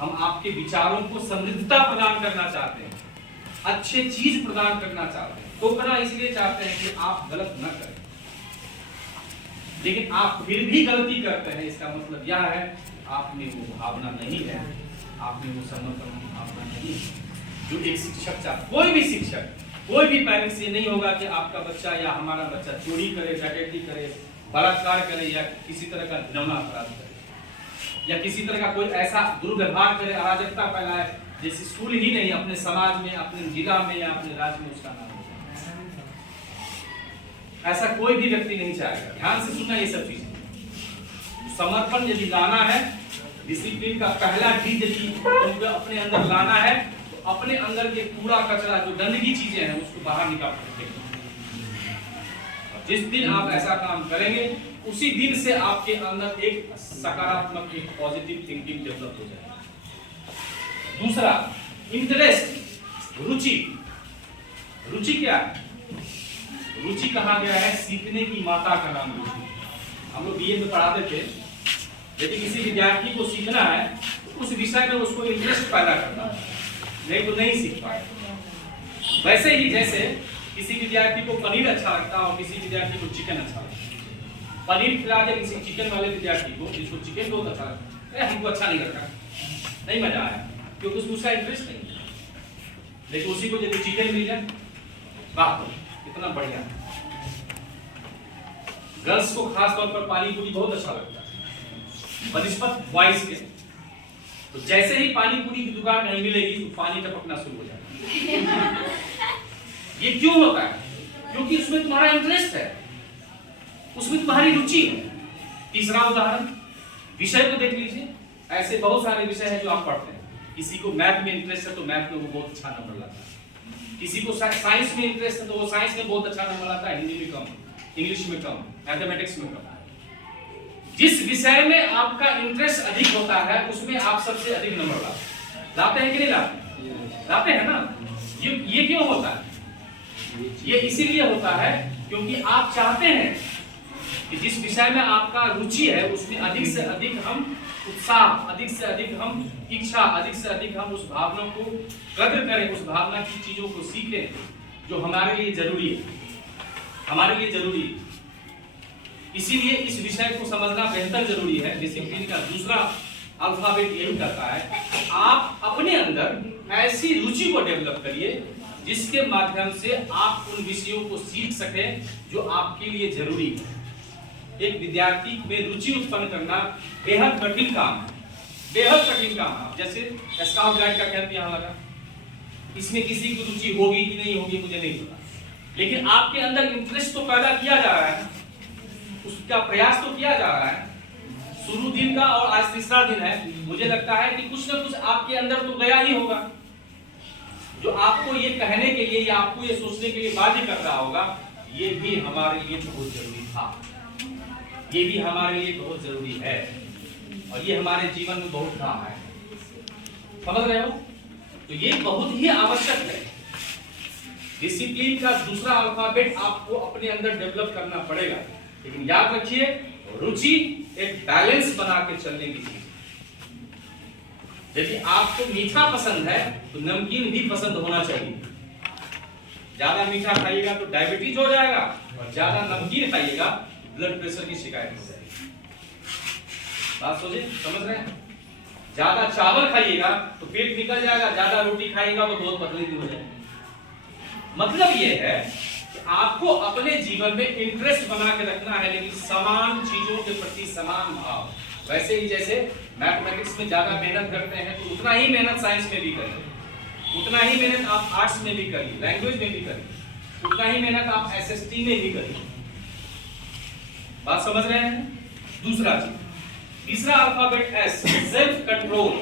हम आपके विचारों को समृद्धता प्रदान करना चाहते हैं, अच्छे चीज प्रदान करना चाहते हैं। टोकना इसलिए चाहते हैं कि आप गलत न करें, लेकिन आप फिर भी गलती करते हैं, इसका मतलब यह है आप में वो भावना नहीं है, आप में वो समर्पण की भावना नहीं है जो एक शिक्षक चाहता। कोई भी शिक्षक, कोई भी पेरेंट्स ये नहीं होगा कि आपका बच्चा या हमारा बच्चा चोरी करे, डकैती करे, बलात्कार करे या किसी तरह का घिनौना अपराध करे या किसी तरह का कोई ऐसा दुर्व्यवहार करे, अराजकता फैलाए, जैसे स्कूल ही नहीं अपने समाज में, अपने जिला में या अपने राज्य में उसका नाम हो। ऐसा कोई भी व्यक्ति नहीं चाहेगा। ध्यान से सुनना ये सब चीजें। समर्पण यदि लाना है, डिसिप्लिन का पहला चीज यदि तुमको अपने अंदर लाना है, तो अपने अंदर के कूड़ा कचरा, जो गंदगी चीजें हैं, उसको बाहर निकाल सकते हैं। जिस दिन आप ऐसा काम करेंगे उसी दिन से आपके अंदर एक सकारात्मक, एक पॉजिटिव थिंकिंग डेवलप हो जाएगी। दूसरा, इंटरेस्ट, रुचि। रुचि क्या है? रुचि कहा गया है सीखने की माता का नाम रुचि। हम लोग बीए में पढ़ाते थे, यदि किसी विद्यार्थी को सीखना है तो उस विषय में उसको इंटरेस्ट पैदा करना है, नहीं तो नहीं सीख पाए। वैसे ही जैसे किसी विद्यार्थी को पनीर अच्छा लगता है और किसी विद्यार्थी को चिकन अच्छा लगता है। पनीर खिला दे किसी चिकन वाले विद्यार्थी को, जिसको चिकन बहुत अच्छा लगता है, हमको अच्छा नहीं लगता, नहीं मजा आया, क्योंकि उसको उसका इंटरेस्ट नहीं है। लेकिन उसी को यदि चिकन मिल जाए, वाह कितना बढ़िया। गर्ल्स को खास तौर पर पानी पूरी बहुत अच्छा लगता है, बनिस्पत बॉयज के। तो जैसे ही पानी पूरी की दुकान नहीं मिलेगी तो पानी टपकना शुरू हो जाएगा। ये क्यों होता है? क्योंकि उसमें तुम्हारा इंटरेस्ट है, उसमें तुम्हारी रुचि है। तीसरा उदाहरण, विषय को देख लीजिए। ऐसे बहुत सारे विषय हैं जो आप पढ़ते हैं। किसी को मैथ में इंटरेस्ट है तो मैथ में वो बहुत अच्छा नंबर लाता है। किसी को साइंस में इंटरेस्ट है तो वो साइंस में बहुत अच्छा नंबर लाता है, हिंदी में कम, इंग्लिश में कम, मैथमेटिक्स में कम। जिस विषय में आपका इंटरेस्ट अधिक होता है उसमें आप सबसे अधिक नंबर लाते हैं कि नहीं लाते? लाते हैं ना। ये क्यों होता है? ये इसीलिए होता है क्योंकि आप चाहते हैं कि जिस विषय में आपका रुचि है उसमें अधिक से अधिक हम उत्साह, अधिक से अधिक हम इच्छा, अधिक से अधिक हम उस भावना को कद्र करें, उस भावना की चीजों को सीखें जो हमारे लिए जरूरी है, हमारे लिए जरूरी है। इसीलिए इस विषय को समझना बेहतर जरूरी है। डिसिप्लिन का दूसरा अल्फाबेट यही कहता है आप अपने अंदर ऐसी रुचि को डेवलप करिए जिसके माध्यम से आप उन विषयों को सीख सकें जो आपके लिए जरूरी है। एक विद्यार्थी में रुचि उत्पन्न करना बेहद कठिन काम है, बेहद कठिन काम है। जैसे स्काउट गाइड का कैंप यहाँ लगा, इसमें किसी की रुचि होगी कि नहीं होगी मुझे नहीं पता, लेकिन आपके अंदर इंटरेस्ट तो पैदा किया जा रहा है, उसका प्रयास तो किया जा रहा है। शुरू दिन का और आज तीसरा दिन है, मुझे लगता है कि कुछ ना कुछ आपके अंदर तो गया ही होगा जो आपको ये कहने के लिए या आपको ये सोचने के लिए बाध्य कर रहा होगा ये भी हमारे लिए बहुत जरूरी था, ये भी हमारे लिए बहुत जरूरी है और ये हमारे जीवन में बहुत काम है। समझ रहे हो? तो ये बहुत ही आवश्यक है। डिसिप्लिन का दूसरा अल्फाबेट आपको अपने अंदर डेवलप करना पड़ेगा। लेकिन याद रखिए, रुचि एक बैलेंस बना के चलने की चीज। यदि आपको मीठा पसंद है तो नमकीन भी पसंद होना चाहिए। ज्यादा मीठा खाइएगा तो डायबिटीज हो जाएगा और ज्यादा नमकीन खाइएगा ब्लड प्रेशर की शिकायत हो जाएगी। बात सोचिए, समझ रहे हैं? ज्यादा चावल खाइएगा तो पेट निकल जाएगा, ज्यादा रोटी खाइएगा तो बहुत पतली हो जाएगी। मतलब ये है कि आपको अपने जीवन में इंटरेस्ट बना के रखना है, लेकिन समान चीजों के प्रति समान भाव। वैसे ही जैसे मैथमेटिक्स में ज्यादा मेहनत करते हैं तो उतना ही मेहनत साइंस में भी करिए, उतना ही मेहनत आप आर्ट्स में भी करिए, लैंग्वेज में भी करिए, उतना ही मेहनत आप एसएसटी में भी करिए। बात समझ रहे हैं? दूसरा चीज, तीसरा अल्फाबेट एस, सेल्फ कंट्रोल।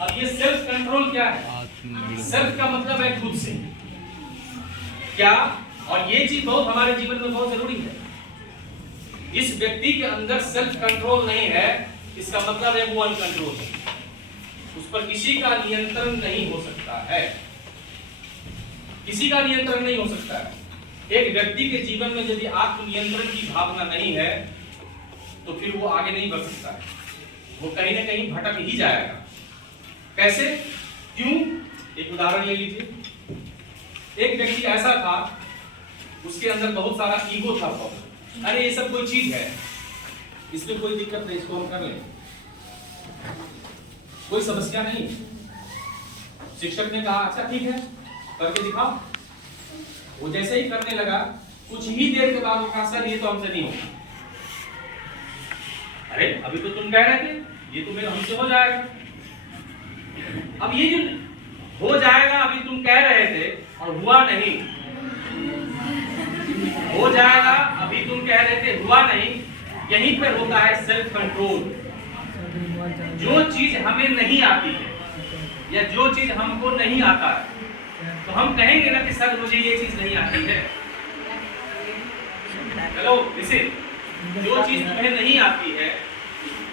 अब ये सेल्फ कंट्रोल क्या है? सेल्फ का मतलब है खुद से क्या, और ये चीज बहुत हमारे जीवन में बहुत जरूरी है। जिस व्यक्ति के अंदर सेल्फ कंट्रोल नहीं है इसका मतलब है वो अनकंट्रोल है, उस पर किसी का नियंत्रण नहीं हो सकता है, किसी का नियंत्रण नहीं हो सकता है। एक व्यक्ति के जीवन में यदि आत्मनियंत्रण की भावना नहीं है तो फिर वो आगे नहीं बढ़ सकता है, वो कहीं ना कहीं भटक ही जाएगा। कैसे? क्यों? एक उदाहरण ले लीजिए। एक व्यक्ति ऐसा था, उसके अंदर बहुत सारा ईगो था। अरे ये सब कोई चीज है, इसमें कोई दिक्कत नहीं, इसको हम कर लें, कोई समस्या नहीं। शिक्षक ने कहा अच्छा ठीक है करके दिखाओ। वो जैसे ही करने लगा कुछ ही देर के बाद कहा सर ये तो हमसे नहीं होगा। अरे अभी तो तुम कह रहे थे ये तो मेरे हमसे हो जाएगा। अब ये जो हो जाएगा अभी तुम कह रहे थे और हुआ नहीं, हो जाएगा अभी तुम कह रहे थे हुआ नहीं, यहीं पर होता है सेल्फ कंट्रोल। जो चीज हमें नहीं आती है या जो चीज हमको नहीं आता है तो हम कहेंगे ना कि सर मुझे ये चीज नहीं आती है। हेलो listen, जो चीज तुम्हें नहीं आती है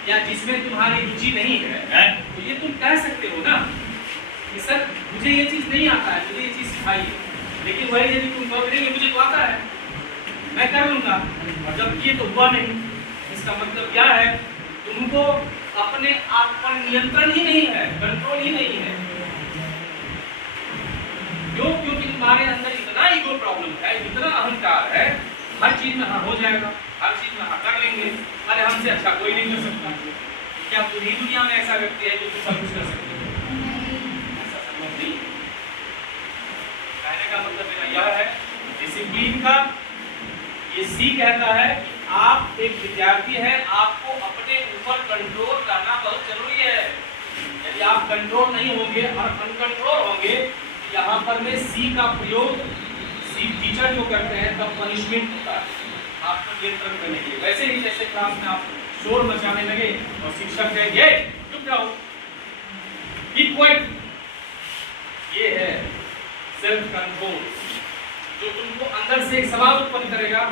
या जिसमें तुम्हारी रुचि नहीं है तो ये तुम कह सकते हो ना कि सर मुझे ये चीज नहीं आता है, मुझे ये चीज सिखाइए। लेकिन वही यदि तुम कहोगे नहीं मुझे तो आता है, मैं कर लूंगा, और जब ये तो हुआ नहीं, इसका मतलब क्या है? तुमको अपने आप पर नियंत्रण ही नहीं है, कंट्रोल ही नहीं है। क्यों? क्योंकि तुम्हारे अंदर इतना ईगो प्रॉब्लम है, इतना अहंकार है, हर चीज में हाँ हो जाएगा, हर चीज में हाँ कर लेंगे, अरे हमसे अच्छा कोई नहीं कर सकता। क्या पूरी दुनिया में ऐसा व्यक्ति है जो सब कुछ कर सकते हैं? ऐसा संभव नहीं। कहने का मतलब मेरा यह है, डिसिप्लिन का ये सी कहता है कि आप एक विद्यार्थी हैं, आपको अपने ऊपर कंट्रोल करना बहुत जरूरी है। यदि आप कंट्रोल नहीं होंगे और अनकंट्रोल होंगे, यहाँ पर में सी का प्रयोग सी टीचर जो करते हैं तब पनिशमेंट होता है आपको नियंत्रण करने के लिए। वैसे ही जैसे क्लास में आप शोर मचाने लगे और शिक्षक कहेंगे चुप जाओ, कीप क्वाइट, ये है सेल्फ कंट्रोल, जो तुमको अंदर से एक सवाल उत्पन्न करेगा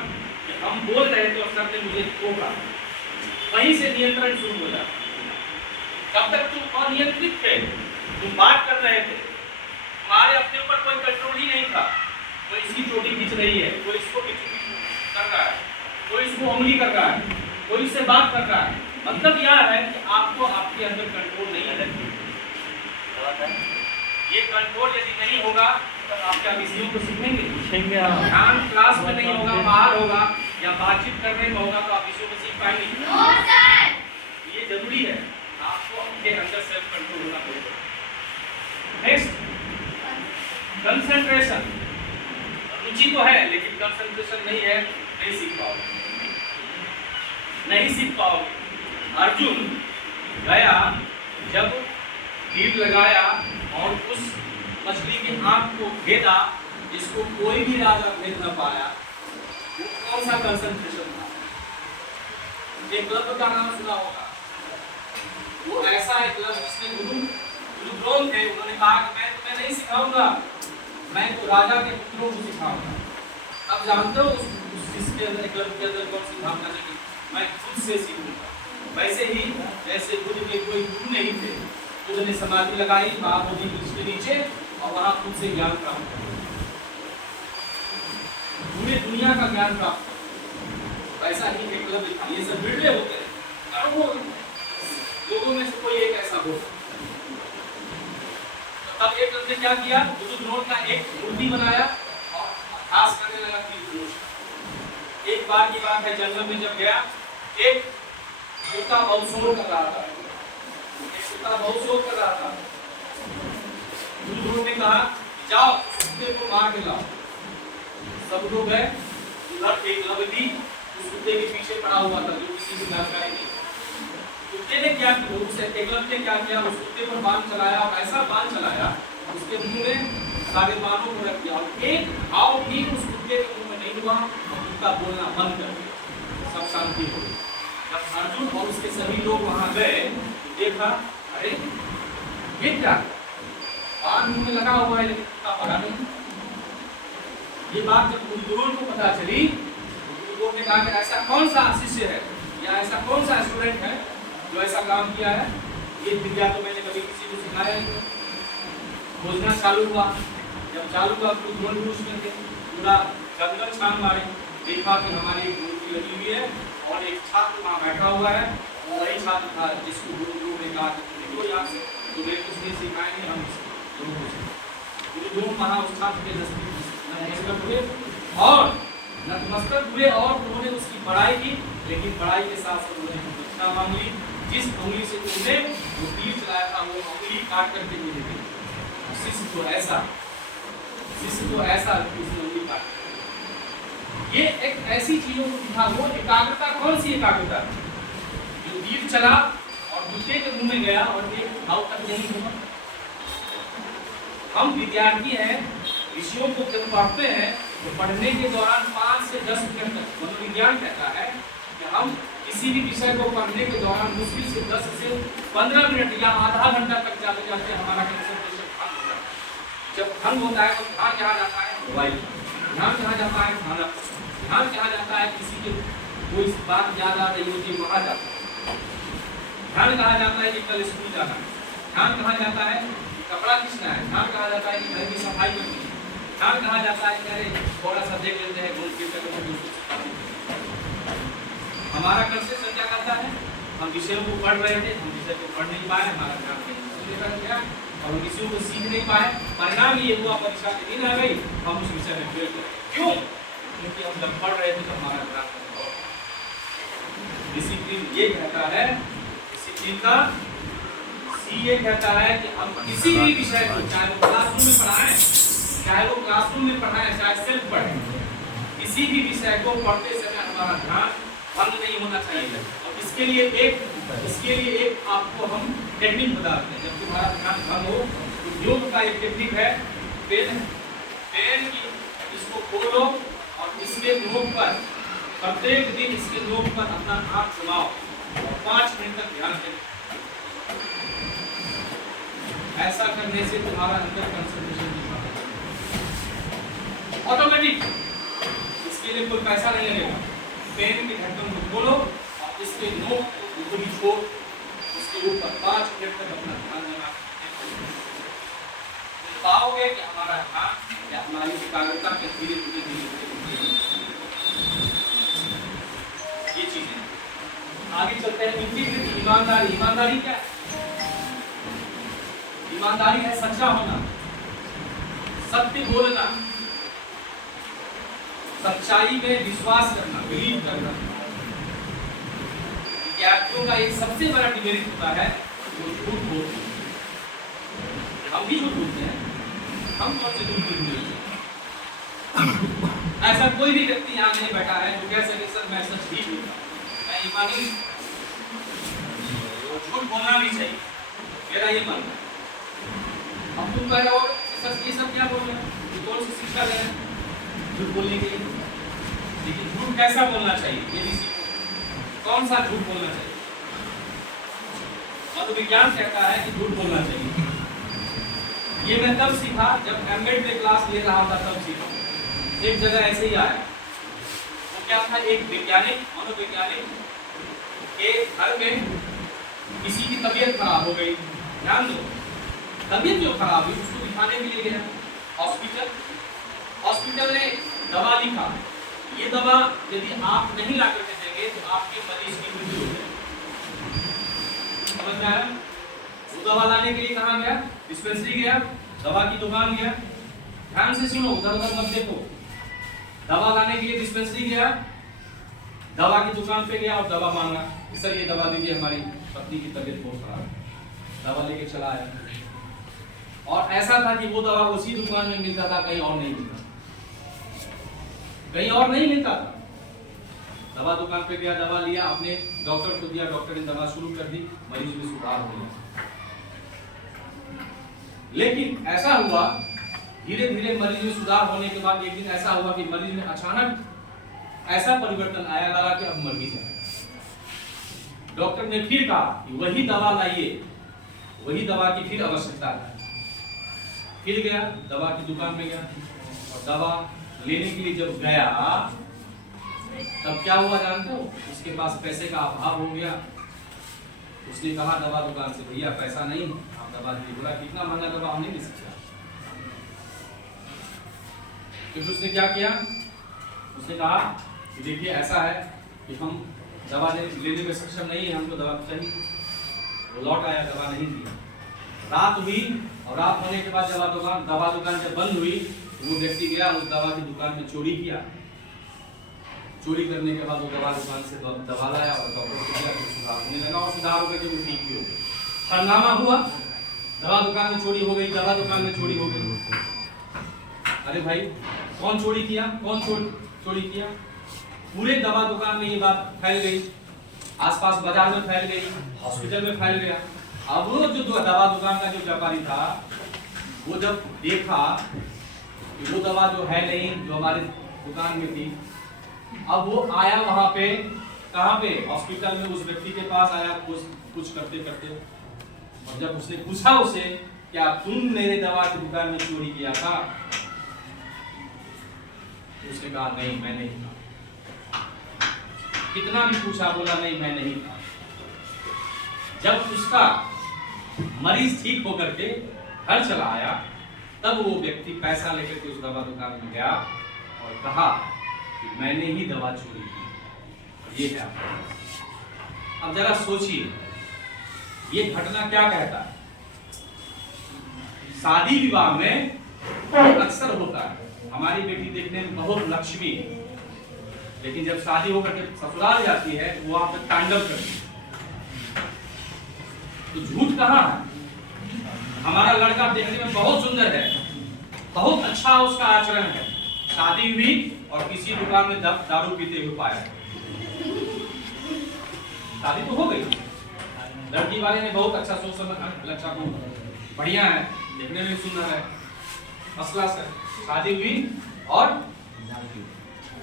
कि हम बोल रहे थे और सर ने मुझे टोका, वहीं से नियंत्रण शुरू हो जाता। तब तक तुम अनियंत्रित थे, तुम बात कर रहे थे, तुम्हारे अपने ऊपर कोई कंट्रोल ही नहीं था। कोई इसकी चोटी खींच रही है, कोई इसको कर रहा है, कोई इसको उंगली कर रहा है, कोई इससे बात कर रहा है। मतलब यह है कि आपको आपके अंदर कंट्रोल नहीं है। ये कंट्रोल यदि नहीं होगा तो आप क्या विषयों को सीखेंगे? ध्यान क्लास में नहीं होगा, बाहर होगा या बातचीत करने में होगा तो आप विषयों को सीख पाएंगे। ये जरूरी है, आपको अपने अंदर सेल्फ कंट्रोल होना पड़ेगा। Next, concentration. रुचि तो है लेकिन कंसंट्रेशन नहीं है, नहीं सीख पाओगे, नहीं सीख पाओगे। अर्जुन गया, जब तीर लगाया और उस मछली की आंख को भेदा जिसको कोई भी राजा भेद न पाया, वो कौन सा कंसंट्रेशन था? एकलव्य का नाम सुना होगा। वो ऐसा एकलव्य जिसने गुरु द्रोण थे, उन्होंने कहा कि मैं तुम्हें नहीं सिखाऊंगा, मैं तो राजा के पुत्रों को सिखाऊंगा। अब जानते हो उस जिसके अंदर एकलव्य के अंदर कौन सी भावना थी? मैं खुद से सीखूंगा। वैसे ही जैसे बुद्ध के कोई गुरु नहीं थे, बुद्ध ने समाधि लगाई महाबोधि वृक्ष के नीचे और वहां खुद से ज्ञान प्राप्त किया, पूरे दुनिया का ज्ञान प्राप्त किया। वैसा ही एकलव्य था। ये सब बिरले होते हैं और वो लोगों में से कोई एक ऐसा हो। तब एकलव्य ने क्या किया? बुद्ध द्रोण का एक मूर्ति बनाया और अभ्यास करने लगा तीर धनुष का। एक बार की बात है, जंगल में जब गया, एक कुत्ता बहुत शोर कर रहा था, बुद्ध द्रोण ने कहा जाओ कुत्ते को मार के लाओ। सब लोग गए, उधर एकलव्य भी उस कुत्ते के पीछे पड़ा हुआ था जो किसी को जानकारी नहीं। कुत्ते ने क्या किया? उस एकलव्य ने क्या किया? उस कुत्ते पर बाण चलाया और ऐसा बाण चलाया उसके मुंह में सारे बाणों को रख दिया और एक घाव भी उस कुत्ते के मुंह में नहीं हुआ और कुत्ता बोलना बंद कर दिया। सब शांति हो गई। जब अर्जुन और उसके सभी लोग वहां गए तो देखा, अरे ये क्या बाण मुंह में लगा हुआ है लेकिन कुत्ता पड़ा नहीं। ये बात जब बुद्ध द्रोण को पता चली, बुद्ध द्रोण ने कहा कि ऐसा कौन सा शिष्य है या ऐसा कौन सा स्टूडेंट है जो ऐसा काम किया है? ये विद्या तो मैंने कभी किसी को सिखाया नहीं। खोजना चालू हुआ, जब चालू हुआ तो द्रोण उसमें थे, पूरा जंगल छान मारे, देखा कि हमारी एक मूर्ति लगी हुई है और एक छात्र वहाँ बैठा हुआ है, वो वही छात्र था जिसको गुरु द्रोण ने कहा देखो यहाँ से तुम्हें कुछ नहीं सिखाएंगे हम। गुरु द्रोण वहाँ उस छात्र के नतमस्तक हुए और नतमस्तक हुए और उन्होंने उसकी बड़ाई की, लेकिन बड़ाई के साथ साथ उन्होंने दक्षिणा मांग ली। जिस उंगली से तुमने वो तीर चलाया था वो उंगली काट करके मुझे दी। शिष्य तो ऐसा उसने उंगली काट। ये एक ऐसी चीजों को दिखा, वो एकाग्रता कौन सी एकाग्रता जो तीर चला और दूसरे के मुंह में गया और एक घाव तक नहीं हुआ। हम विद्यार्थी हैं, विषयों को जब पढ़ते हैं तो पढ़ने के दौरान 5 से 10 मिनट तक मनोविज्ञान कहता है कि हम किसी भी विषय को पढ़ने के दौरान मुश्किल से 10 से 15 मिनट या आधा घंटा तक जाते जाते हमारा कंसंट्रेशन भंग हो जाता है। जब भंग होता है तो ध्यान जहाँ जाता है मोबाइल, ध्यान जहाँ जाता है खाना, ध्यान कहा जाता है किसी के कोई बात याद आ रही होती है वहां जाता है। ध्यान कहा जाता है कि कल स्कूल जाना है। ध्यान कहा जाता है कि कपड़ा खींचना है। ध्यान कहा जाता है कि घर की सफाई करनी है। ध्यान कहा जाता है कि अरे थोड़ा सा देख लेते हैं घूम फिर कर। हमारा कंसेप्शन क्या करता है, हम विषयों को पढ़ रहे थे, हम विषय को पढ़ नहीं पाए, हमारा ध्यान कहीं गया और हम विषयों को सीख नहीं पाए। परिणाम ये हुआ परीक्षा के दिन आ गई, हम उस विषय में फेल कर गए। क्यों? क्योंकि हम जब पढ़ रहे थे तो हमारा ध्यान डिसिप्लिन ये कहता है, डिसिप्लिन का सी ये कहता है कि हम किसी भी विषय को, चाहे वो क्लासरूम में पढ़ाएं, चाहे सेल्फ पढ़ें, किसी भी विषय को पढ़ते समय हमारा ध्यान भंग नहीं होना चाहिए। और इसके लिए एक आपको हम टेक्निक बताते हैं। जब तुम्हारा ध्यान भंग हो तो योग का एक टेक्निक है, पेन की इसको खोलो और इसके नोक पर प्रत्येक दिन इसके नोक पर अपना हाथ घुमाओ और 5 मिनट तक ध्यान दें। ऐसा करने से तुम्हारा अंदर कंसंट्रेशन ऑटोमेटिक, इसके लिए कोई पैसा नहीं लगेगा। पेन के ढक्कन को खोलो और इसके नोक को ऊपरी छोड़ उसके ऊपर 5 मिनट तक अपना ध्यान देना। पाओगे कि हमारा ध्यान या हमारी एकाग्रता के धीरे ये चीजें। आगे चलते हैं इंटीग्रिटी, ईमानदारी। ईमानदारी क्या है? ईमानदारी है सच्चा होना, सत्य बोलना, सच्चाई में विश्वास करना, बिलीव करना। विद्यार्थियों का एक सबसे बड़ा डिमेरिट होता है वो झूठ बोलते हैं। हम भी झूठ बोलते हैं, हम कौन से झूठ बोलते हैं? ऐसा कोई भी व्यक्ति यहाँ नहीं बैठा है जो कह सके सर मैं सच ही बोलता हूँ, मैं ईमानी, झूठ बोलना भी चाहिए, मेरा ये मानना है। अब तुम कह रहे हो सर ये सब क्या बोल रहे हैं, ये कौन सी शिक्षा दे रहे हैं झूठ बोलने के लिए? लेकिन झूठ कैसा बोलना चाहिए ये भी सीखो। कौन सा झूठ बोलना चाहिए? मनोविज्ञान कहता है कि झूठ बोलना चाहिए। ये मैं तब सीखा जब एमएड में क्लास ले रहा था, तब सीखा। एक जगह ऐसे ही आया, वो क्या था, एक वैज्ञानिक, मनोवैज्ञानिक के घर में किसी की तबीयत खराब हो गई। ध्यान दो, तबीयत जो खराब हुई उसको दिखाने के लिए गया हॉस्पिटल। हॉस्पिटल ने दवा लिखा, ये दवा यदि आप नहीं ला करके देंगे तो आपके मरीज की मृत्यु हो जाएगी। समझ में आया? वो दवा लाने के लिए कहाँ गया? डिस्पेंसरी गया, दवा की दुकान गया। ध्यान से सुनो, उधर उधर मत देखो। दवा लाने के लिए डिस्पेंसरी गया, दवा की दुकान पे गया और दवा मांगा, सर ये दवा दीजिए, हमारी पत्नी की तबीयत बहुत खराब है। दवा लेके चला आया और ऐसा था कि वो दवा उसी दुकान में मिलता था, कहीं और नहीं मिलता, कहीं और नहीं मिलता था। दवा दुकान पे गया, दवा लिया, अपने डॉक्टर को दिया, डॉक्टर ने दवा शुरू कर दी, मरीज में सुधार हो गया। लेकिन ऐसा हुआ, धीरे धीरे मरीज में सुधार होने के बाद एक दिन ऐसा हुआ कि मरीज में अचानक ऐसा परिवर्तन आया, लगा कि अब मर ही जाएगा। डॉक्टर ने फिर कहा कि वही दवा लाइए, वही दवा की फिर आवश्यकता है। फिर गया, दवा की दुकान में गया और दवा लेने के लिए जब गया तब क्या हुआ जानते हो? उसके पास पैसे का अभाव हो गया। उसने कहा दवा दुकान से, भैया पैसा नहीं, आप दवा दीजिए। बोला कितना महंगा दवा, हम नहीं दे सकते। फिर उसने क्या किया? उसने कहा कि देखिए ऐसा है कि हम दवा लेने में सक्षम नहीं है, हमको दवा चाहिए। वो लौट आया, दवा नहीं दी। रात हुई और रात होने के बाद दवा दुकान जब बंद हुई, वो व्यक्ति गया उस दवा की दुकान में चोरी किया। चोरी करने के बाद वो दवा दुकान से दवा लाया और डॉक्टर को दिया, फिर सुधार होने लगा और सुधार हो गया, जब वो ठीक भी हो गया। हंगामा हुआ, दवा दुकान में चोरी हो गई, दवा दुकान में चोरी हो गई। अरे भाई कौन चोरी किया, कौन चोरी किया? पूरे दवा दुकान में ये बात फैल गई, आसपास बाजार में फैल गई, हॉस्पिटल में फैल गया। अब वो जो दवा दुकान का जो व्यापारी था, वो जब देखा कि वो दवा जो है नहीं, जो हमारे दुकान में थी, अब वो आया वहां पे, कहां पे? हॉस्पिटल में। उस व्यक्ति के पास आया कुछ करते करते, और जब उसने पूछा उसे क्या तुम मेरे दवा की दुकान में चोरी किया था, तो उसने कहा नहीं, मैं नहीं किया। कितना भी पूछा, बोला नहीं मैं नहीं था। जब उसका मरीज ठीक होकर के घर चला आया, तब वो व्यक्ति पैसा लेकर के उस दवा दुकान में गया और कहा कि मैंने ही दवा चोरी की। ये है आपका। अब जरा सोचिए, ये घटना क्या कहता है। शादी विवाह में अक्सर होता है, हमारी बेटी देखने में बहुत लक्ष्मी है, लेकिन जब शादी होकर के ससुराल जाती है तो वहां पर तांडव करती है। तो झूठ कहाँ है? हमारा लड़का देखने में बहुत सुंदर है, बहुत अच्छा उसका आचरण है, शादी हुई और किसी दुकान में दारू पीते हुए पाया। शादी तो हो गई, लड़की वाले ने बहुत अच्छा सोच समझ, लड़का को बढ़िया है, देखने में सुंदर है, फर्स्ट क्लास है, शादी हुई और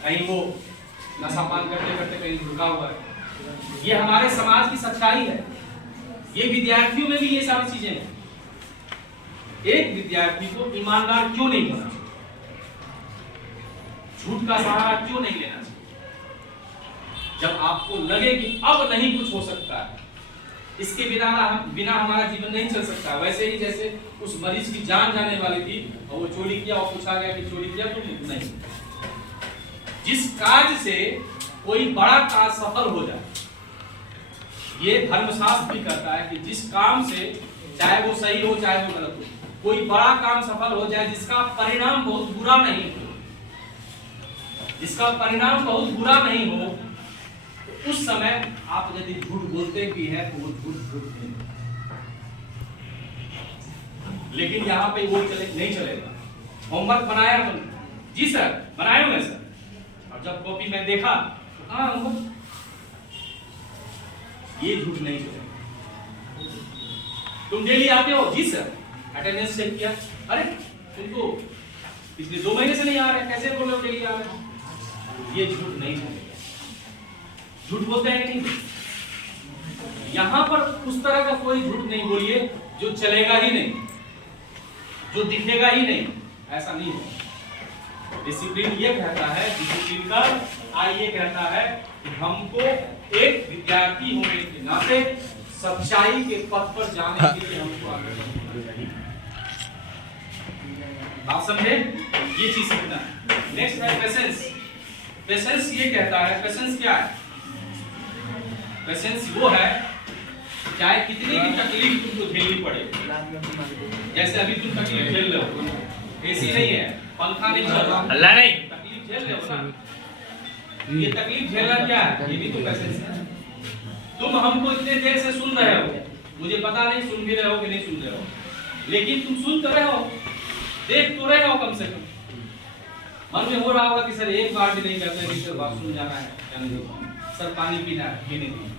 कहीं वो नशा पान करते करते कहीं झुका हुआ है। ये हमारे समाज की सच्चाई है। ये विद्यार्थियों में भी ये सारी चीजें हैं। एक विद्यार्थी को ईमानदार क्यों नहीं होना चाहिए? झूठ का सहारा क्यों नहीं लेना चाहिए? जब आपको लगे कि अब नहीं कुछ हो सकता है, इसके बिना हमारा जीवन नहीं चल सकता। वैसे ही जैसे उस मरीज की जान जाने वाली थी और वो चोरी किया और पूछा गया कि चोरी किया तुमने? नहीं। जिस कार्य से कोई बड़ा कार्य सफल हो जाए, ये धर्मशास्त्र भी कहता है कि जिस काम से, चाहे वो सही हो चाहे वो गलत हो, कोई बड़ा काम सफल हो जाए जिसका परिणाम बहुत बुरा नहीं हो, जिसका परिणाम बहुत बुरा नहीं हो, तो उस समय आप यदि झूठ बोलते भी हैं तो वो झूठ नहीं। लेकिन यहाँ पे वो नहीं चलेगा। होमवर्क बनाया तुमने? जी सर बनाए हुए सर। और जब कॉपी में देखा, हाँ ये झूठ नहीं चलेगा। तुम डेली आते हो? जी सर। अटेंडेंस चेक किया? अरे तुम तो पिछले 2 महीने से नहीं आ रहे, कैसे बोल रहे हो डेली आ रहे? ये झूठ नहीं चलेगा। झूठ बोलते हैं कि नहीं? यहां पर उस तरह का कोई झूठ नहीं बोलिए जो चलेगा ही नहीं, जो दिखेगा ही नहीं, ऐसा नहीं हो। डिसिप्लिन ये कहता है, डिसिप्लिन का ये कहता है कि हमको एक विद्यार्थी होने के नाते सच्चाई के पथ पर जाने के लिए हमको आगे बढ़ना चाहिए। आप समझे? ये चीज सीखना है। नेक्स्ट है पेशेंस। पेशेंस ये कहता है, पेशेंस क्या है? पेशेंस वो है चाहे कितनी भी तकलीफ तुमको झेलनी पड़े, जैसे अभी तुम तकलीफ झेल रहे हो, एसी नहीं है, पंखा नहीं चल रहा, अल्लाह नहीं, तकलीफ झेल रहे हो ना। ये तकलीफ झेलना क्या है? ये भी तो पेशेंस है। तुम हमको इतने देर से सुन रहे हो, मुझे पता नहीं सुन भी रहे हो कि नहीं सुन रहे हो, लेकिन तुम सुन तो रहे हो, देख तो रहे हो। कम से कम मन में हो रहा होगा कि सर एक बार भी नहीं कहते कि सर बात सुन जाना है, सर पानी पीना है, पीने दीजिए।